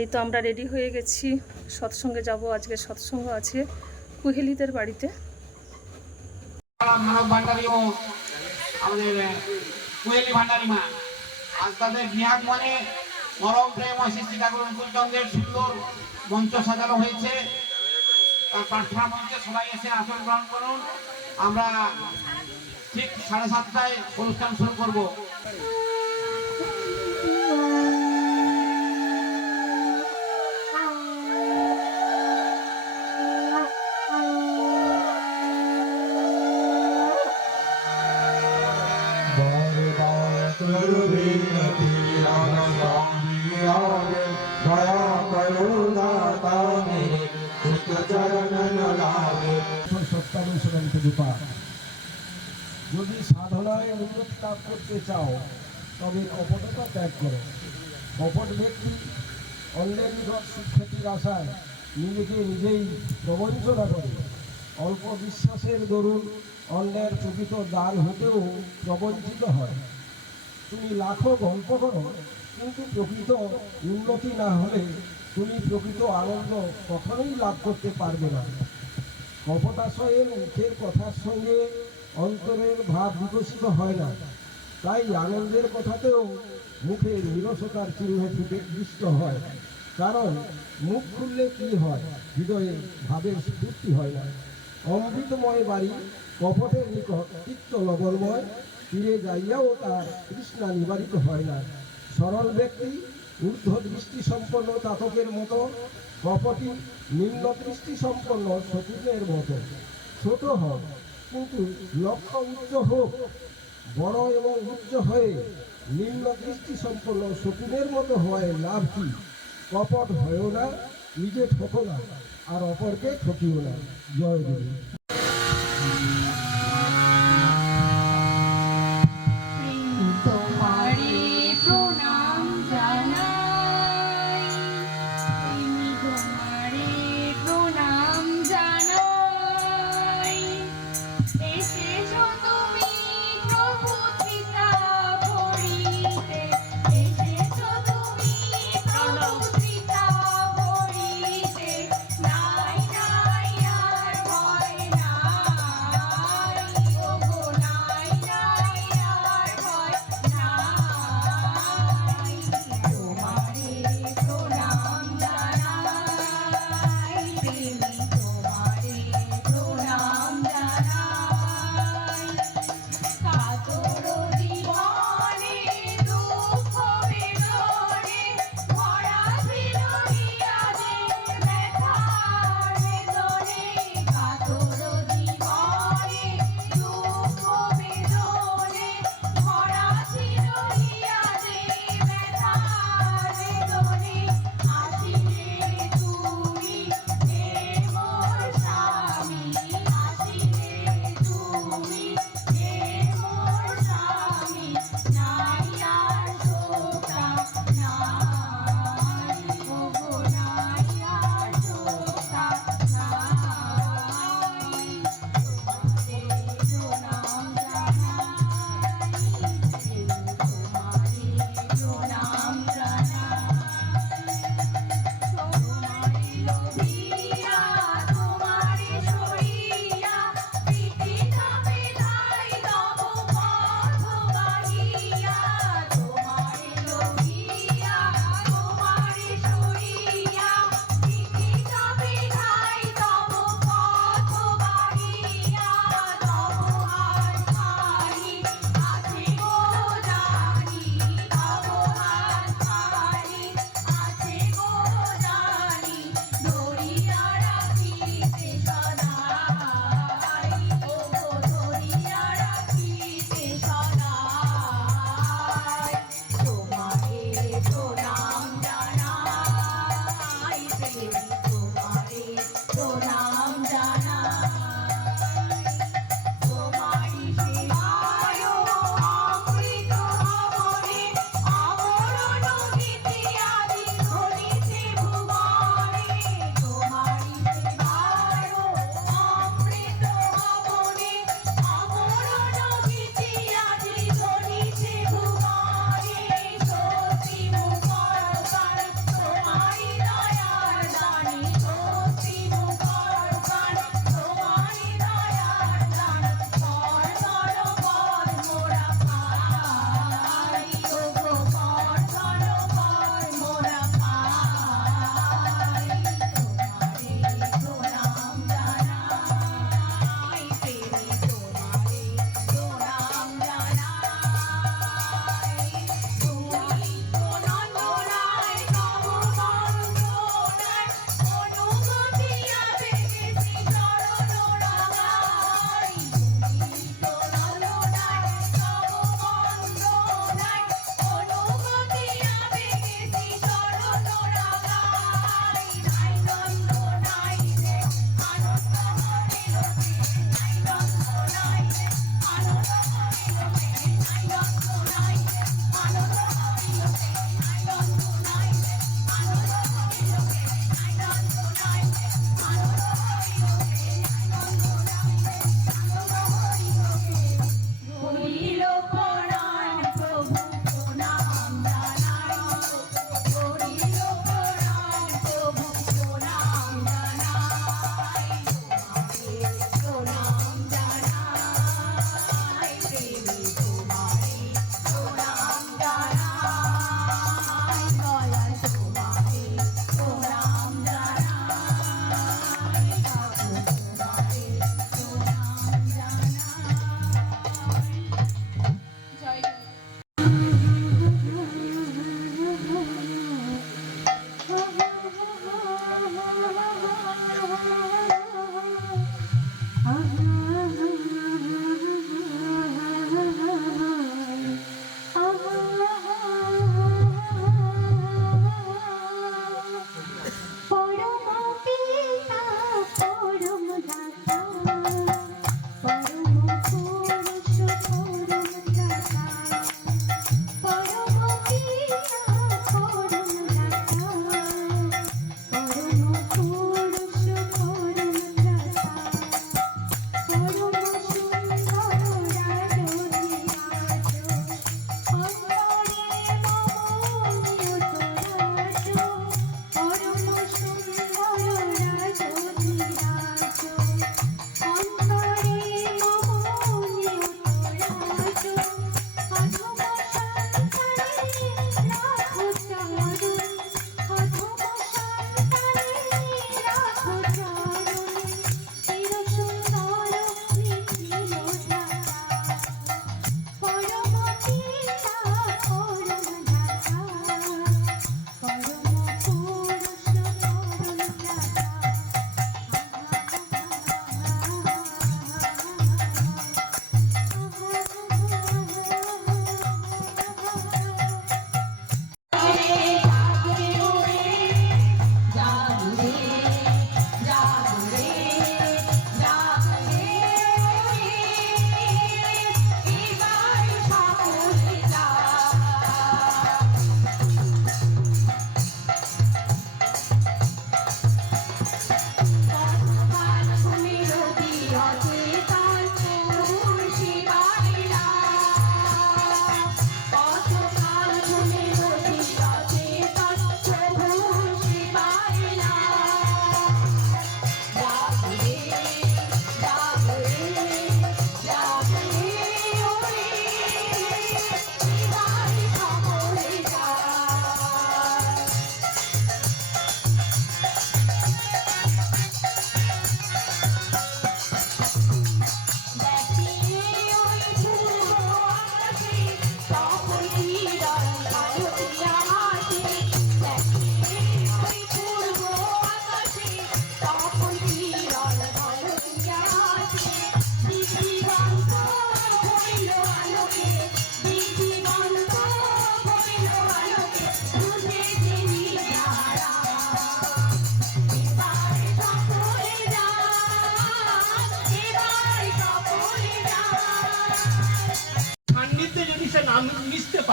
এই তো আমরা রেডি হয়ে গেছি, সৎসঙ্গে যাব। আজকে সৎসঙ্গ আছে কুহেলিদের বাড়িতে। মানব ভান্ডারী ও আমাদের কুহেলি ভান্ডারী মা আজ তাদের বিহাগ মানে পরম প্রেম ও সৃষ্টি ঠাকুর অনুকূলচন্দ্রের সুন্দর মঞ্চ সাজানো হয়েছে। তার প্রার্থনা মঞ্চে সবাই এসে আসন গ্রহণ করুন। আমরা ঠিক 7:30টায় অনুষ্ঠান শুরু করব। যদি সাধনায় উন্নতি লাভ করতে চাও তবে কপটতা ত্যাগ করো। কপট ব্যক্তি অন্যের নিকট সুখ্যাতির আশায় নিজেকে নিজেই প্রবঞ্চনা করে। অল্প বিশ্বাসের দরুন অন্যের প্রকৃত দ্বার হতেও প্রবঞ্চিত হয়। তুমি লাখো গল্প করো, কিন্তু প্রকৃত উন্নতি না হলে তুমি প্রকৃত আনন্দ কখনোই লাভ করতে পারবে না। কপটাশয়ের মুখের কথার সঙ্গে অন্তরের ভাব বিকশিত হয় না, তাই আনন্দের কথাতেও মুখে নিরসতার চিহ্ন ফুটে দৃষ্ট হয়। কারণ মুখ খুললে কি হয়, হৃদয়ে ভাবের স্ফূর্তি হয় না। অমৃতময় বাড়ি কপটের নিকট তিক্ত লবণময়, ফিরে যাইয়াও তার তৃষ্ণা নিবারিত হয় না। সরল ব্যক্তি ঊর্ধ্ব দৃষ্টি সম্পন্ন তাতকের মতো, কপটি নিম্ন দৃষ্টি সম্পন্ন শকুনের মতো। ছোট হোক কিন্তু লক্ষ্য উচ্চ হোক। বড় এবং উচ্চ হয়ে নিম্ন দৃষ্টি সম্পন্ন শকুনের মতো হওয়ায় লাভ কি? কপট হয়েও না, নিজে ঠকো না, আর অপরকে ঠকিও না। জয় গুরু।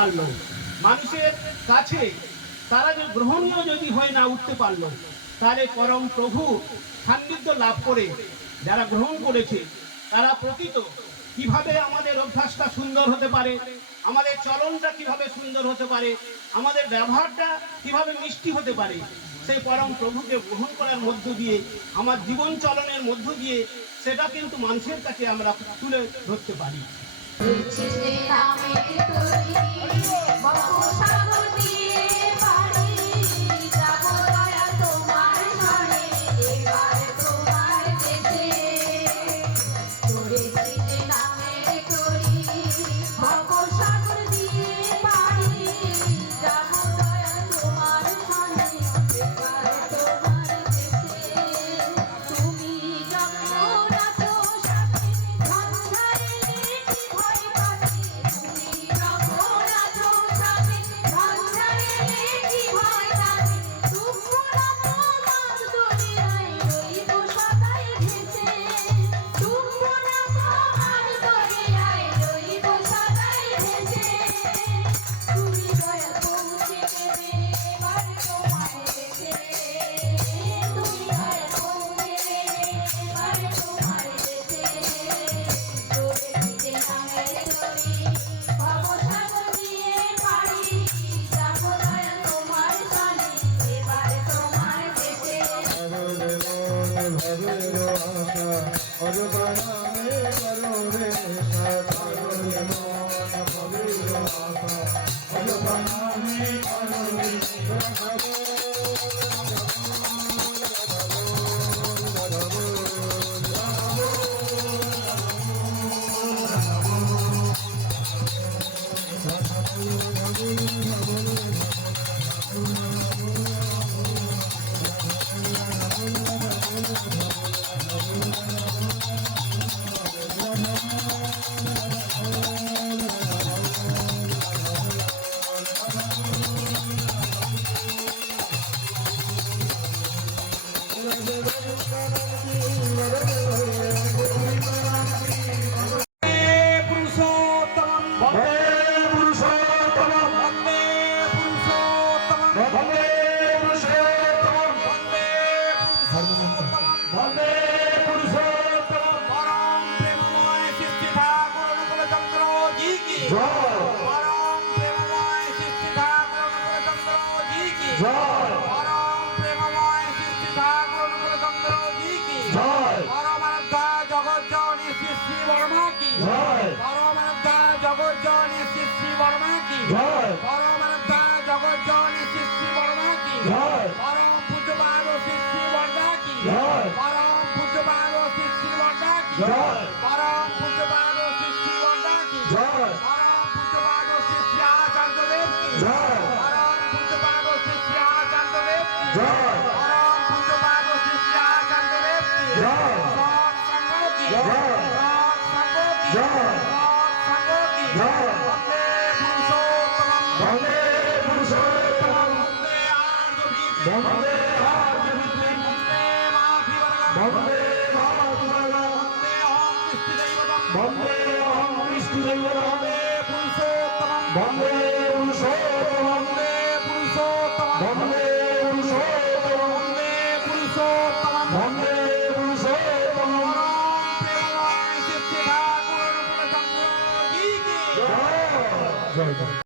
পারলো, মানুষের কাছে তারা যে গ্রহণীয় যদি হয়ে না উঠতে পারলো, তাহলে পরম প্রভু সান্নিধ্য লাভ করে যারা গ্রহণ করেছে তারা প্রকৃত কিভাবে আমাদের অভ্যাসটা সুন্দর হতে পারে, আমাদের চলনটা কিভাবে সুন্দর হতে পারে, আমাদের ব্যবহারটা কিভাবে মিষ্টি হতে পারে, সেই পরম প্রভুকে গ্রহণ করার মধ্য দিয়ে, আমার জীবন চলনের মধ্য দিয়ে সেটা কিন্তু মানুষের কাছে আমরা তুলে ধরতে পারি। Bande